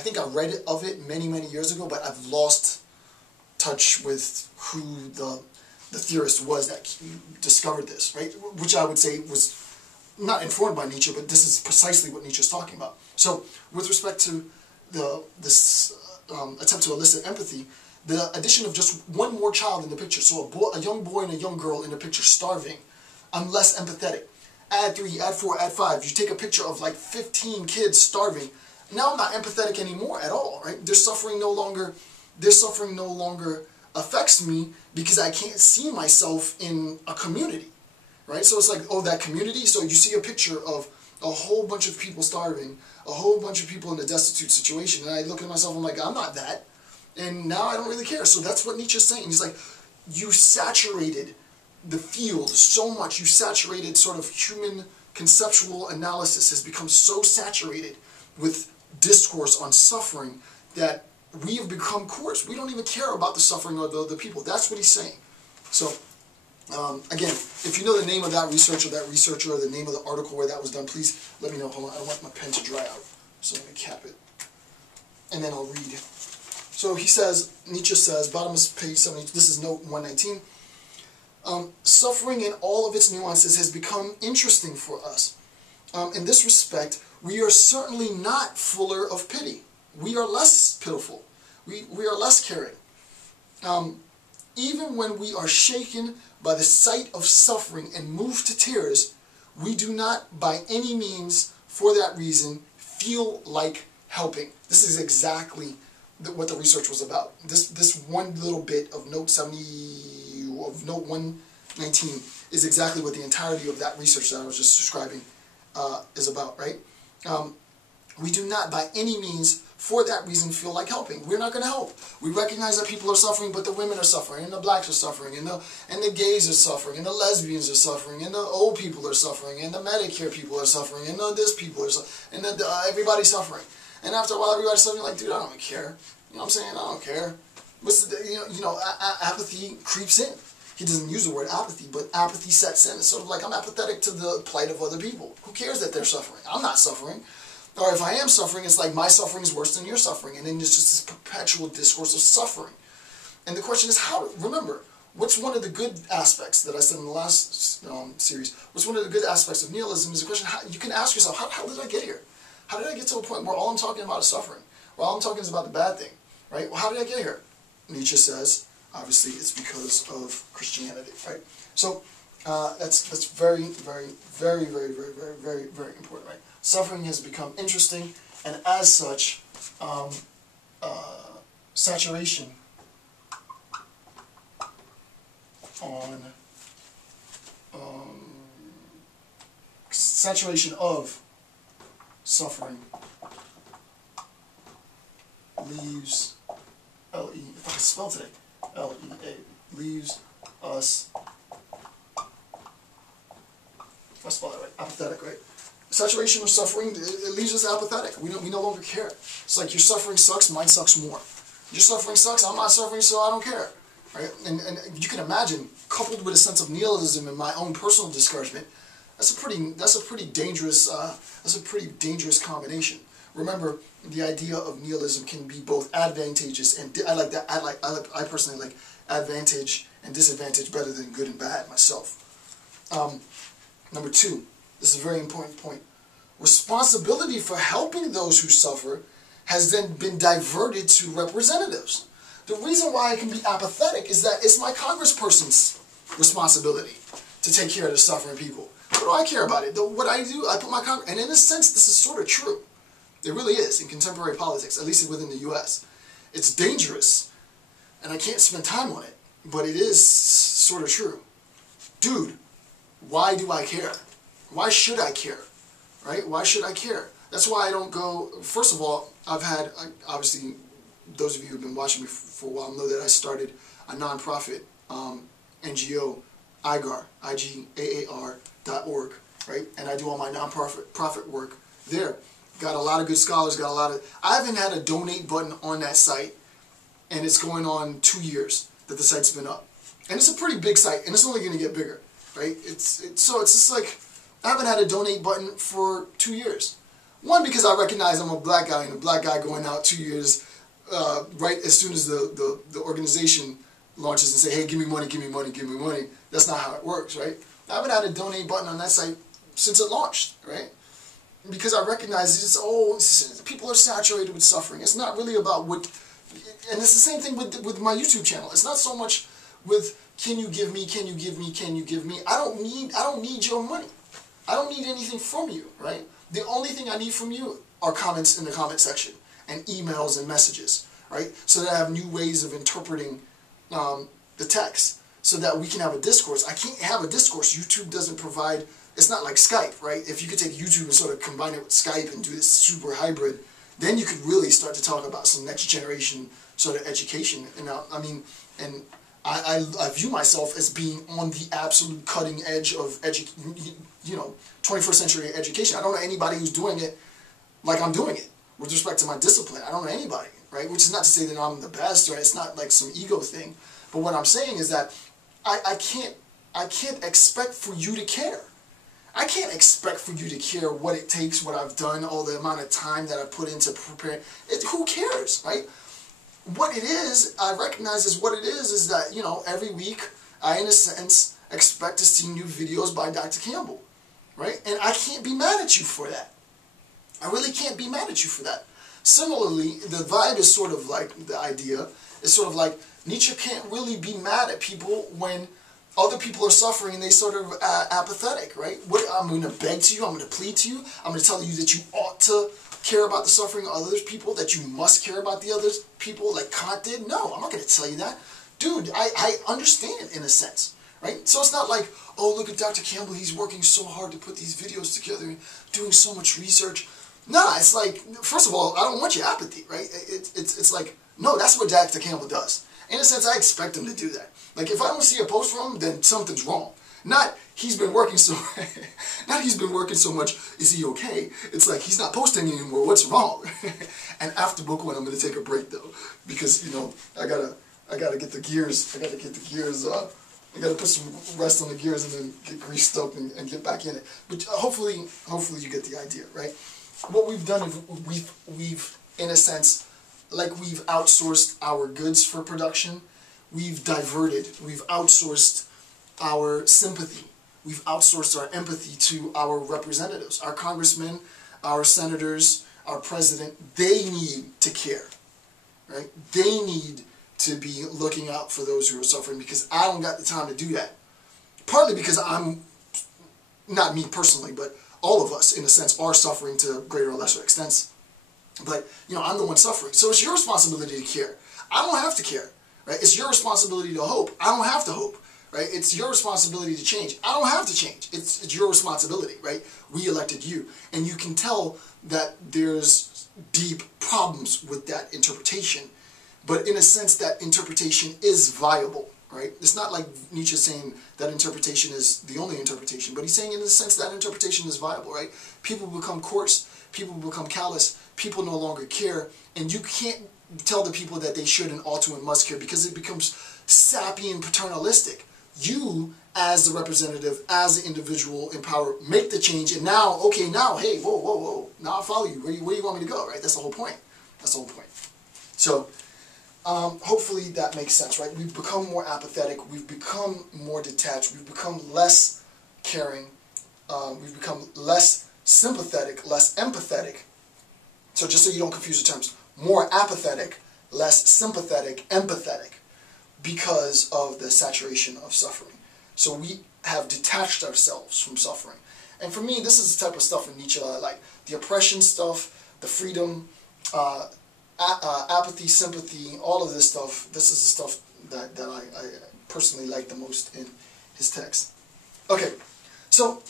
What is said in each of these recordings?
think I read of it many, many years ago, but I've lost touch with who the theorist was that discovered this, right? Which I would say was not informed by Nietzsche, but this is precisely what Nietzsche is talking about. So, with respect to this attempt to elicit empathy, the addition of just one more child in the picture, so a young boy and a young girl in the picture starving, I'm less empathetic. Add 3, add 4, add 5. You take a picture of like 15 kids starving. Now I'm not empathetic anymore at all, right? Their suffering no longer affects me because I can't see myself in a community, right? So it's like, oh, that community. So you see a picture of a whole bunch of people starving, a whole bunch of people in a destitute situation, and I look at myself, I'm like, I'm not that. And now I don't really care. So that's what Nietzsche's saying. He's like, you saturated the field so much, you saturated sort of human conceptual analysis has become so saturated with discourse on suffering that we have become coarse. We don't even care about the suffering of the other people. That's what he's saying. So, again, if you know the name of that researcher or the name of the article where that was done, please let me know. Hold on, I don't want my pen to dry out. So I'm going to cap it. And then I'll read. So he says, Nietzsche says, bottom of page 70, this is note 119, suffering in all of its nuances has become interesting for us. In this respect, we are certainly not fuller of pity. We are less pitiful. We are less caring. Even when we are shaken by the sight of suffering and moved to tears, we do not by any means, for that reason, feel like helping. This is exactly what the research was about. This one little bit of note 119 is exactly what the entirety of that research that I was just describing is about, right? We do not by any means, for that reason, feel like helping. We're not going to help. We recognize that people are suffering, but the women are suffering, and the blacks are suffering, and the gays are suffering, and the lesbians are suffering, and the old people are suffering, and the Medicare people are suffering, and this people are suffering, and everybody's suffering. And after a while, everybody's suffering, like, dude, I don't even care. You know what I'm saying? I don't care. Apathy creeps in. He doesn't use the word apathy, but apathy sets in. It's sort of like I'm apathetic to the plight of other people. Who cares that they're suffering? I'm not suffering. Or if I am suffering, it's like my suffering is worse than your suffering. And then there's just this perpetual discourse of suffering. And the question is remember, what's one of the good aspects that I said in the last series? What's one of the good aspects of nihilism is the question, you can ask yourself, how did I get here? How did I get to a point where all I'm talking about is suffering? Well, all I'm talking is about the bad thing, right? Well, how did I get here? Nietzsche says, obviously, it's because of Christianity, right? So that's very, very, very, very, very, very, very, very important, right? Suffering has become interesting, and as such, saturation of suffering leaves if I can spell today, L-E-A, leaves us, if I spell that right, apathetic, right? Saturation of suffering, it leaves us apathetic. We no longer care. It's like your suffering sucks, mine sucks more. Your suffering sucks, I'm not suffering, so I don't care. Right? And you can imagine, coupled with a sense of nihilism and my own personal discouragement, that's a pretty dangerous combination. Remember, the idea of nihilism can be both advantageous and I personally like advantage and disadvantage better than good and bad myself. Number 2, this is a very important point. Responsibility for helping those who suffer has then been diverted to representatives. The reason why I can be apathetic is that it's my congressperson's responsibility to take care of the suffering people. What do I care about it? What I do, I put my and in a sense, this is sort of true. It really is in contemporary politics, at least within the U.S. It's dangerous, and I can't spend time on it, but it is sort of true. Dude, why do I care? Why should I care? Right? Why should I care? That's why I don't go. First of all, I've had, obviously, those of you who have been watching me for a while know that I started a nonprofit NGO, IGAR, IGAAR.org, right? And I do all my nonprofit work there. Got a lot of good scholars, I haven't had a donate button on that site, and it's going on 2 years that the site's been up. And it's a pretty big site, and it's only going to get bigger, right? So it's just like, I haven't had a donate button for 2 years. One, because I recognize I'm a black guy, and a black guy going out 2 years, right as soon as the organization launches and say, hey, give me money, give me money, give me money. That's not how it works, right? I haven't had a donate button on that site since it launched, right? Because I recognize people are saturated with suffering. It's not really about what, and it's the same thing with my YouTube channel. It's not so much with can you give me, can you give me, can you give me. I don't need your money. I don't need anything from you, right? The only thing I need from you are comments in the comment section and emails and messages, right? So that I have new ways of interpreting the text so that we can have a discourse. I can't have a discourse. YouTube doesn't provide. It's not like Skype, right? If you could take YouTube and sort of combine it with Skype and do this super hybrid, then you could really start to talk about some next generation sort of education. And I view myself as being on the absolute cutting edge of 21st century education. I don't know anybody who's doing it like I'm doing it with respect to my discipline. I don't know anybody, right? Which is not to say that I'm the best, right? It's not like some ego thing. But what I'm saying is that I can't expect for you to care. I can't expect for you to care what it takes, what I've done, all the amount of time that I put into preparing. Who cares, right? What it is, I recognize as what it is that, every week I, in a sense, expect to see new videos by Dr. Campbell, right? And I can't be mad at you for that. I really can't be mad at you for that. Similarly, the vibe is sort of like, the idea is sort of like, Nietzsche can't really be mad at people when other people are suffering and they sort of apathetic, right? I'm going to beg to you, I'm going to plead to you, I'm going to tell you that you ought to care about the suffering of other people, that you must care about the other people like Kant did. No, I'm not going to tell you that. Dude, I understand in a sense, right? So it's not like, oh, look at Dr. Campbell, he's working so hard to put these videos together and doing so much research. Nah, it's like, first of all, I don't want your apathy, right? It's like, no, that's what Dr. Campbell does. In a sense, I expect him to do that. Like, if I don't see a post from him, then something's wrong. Not he's been working so much, is he okay? It's like he's not posting anymore, what's wrong? And after book one, I'm gonna take a break though. Because, I gotta get the gears, I gotta put some rest on the gears and then get greased up and get back in it. But hopefully you get the idea, right? What we've done is we've in a sense, like we've outsourced our goods for production, we've diverted, we've outsourced our sympathy, we've outsourced our empathy to our representatives, our congressmen, our senators, our president. They need to care, right? They need to be looking out for those who are suffering, because I don't got the time to do that. Partly because I'm, not me personally, but all of us, in a sense, are suffering to greater or lesser extents. But, I'm the one suffering. So it's your responsibility to care. I don't have to care, right? It's your responsibility to hope. I don't have to hope, right? It's your responsibility to change. I don't have to change. It's your responsibility, right? We elected you. And you can tell that there's deep problems with that interpretation. But in a sense, that interpretation is viable, right? It's not like Nietzsche saying that interpretation is the only interpretation, but he's saying in a sense that interpretation is viable, right? People become coarse, people become callous, people no longer care, and you can't tell the people that they should and ought to and must care, because it becomes sappy and paternalistic. You, as the representative, as the individual in power, make the change, and now, hey, whoa, now I follow you. Where do you want me to go, right? That's the whole point. That's the whole point. So, hopefully that makes sense, right? We've become more apathetic, we've become more detached, we've become less caring, we've become less sympathetic, less empathetic. So just so you don't confuse the terms, more apathetic, less sympathetic, empathetic, because of the saturation of suffering. So we have detached ourselves from suffering. And for me, this is the type of stuff in Nietzsche I like. The oppression stuff, the freedom, apathy, sympathy, all of this stuff. This is the stuff that I personally like the most in his text. Okay, so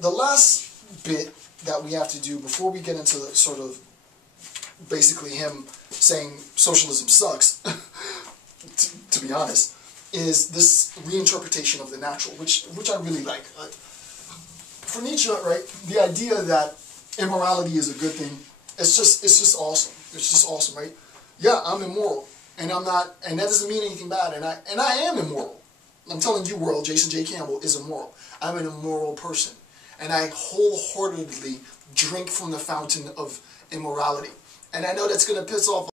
the last bit that we have to do before we get into the sort of basically him saying socialism sucks, to be honest, is this reinterpretation of the natural, which I really like. For Nietzsche, right, the idea that immorality is a good thing, it's just awesome. It's just awesome, right? Yeah, I'm immoral, and I'm not, and that doesn't mean anything bad, and I am immoral. I'm telling you, world, Jason J. Campbell is immoral. I'm an immoral person. and I wholeheartedly drink from the fountain of immorality. And I know that's going to piss off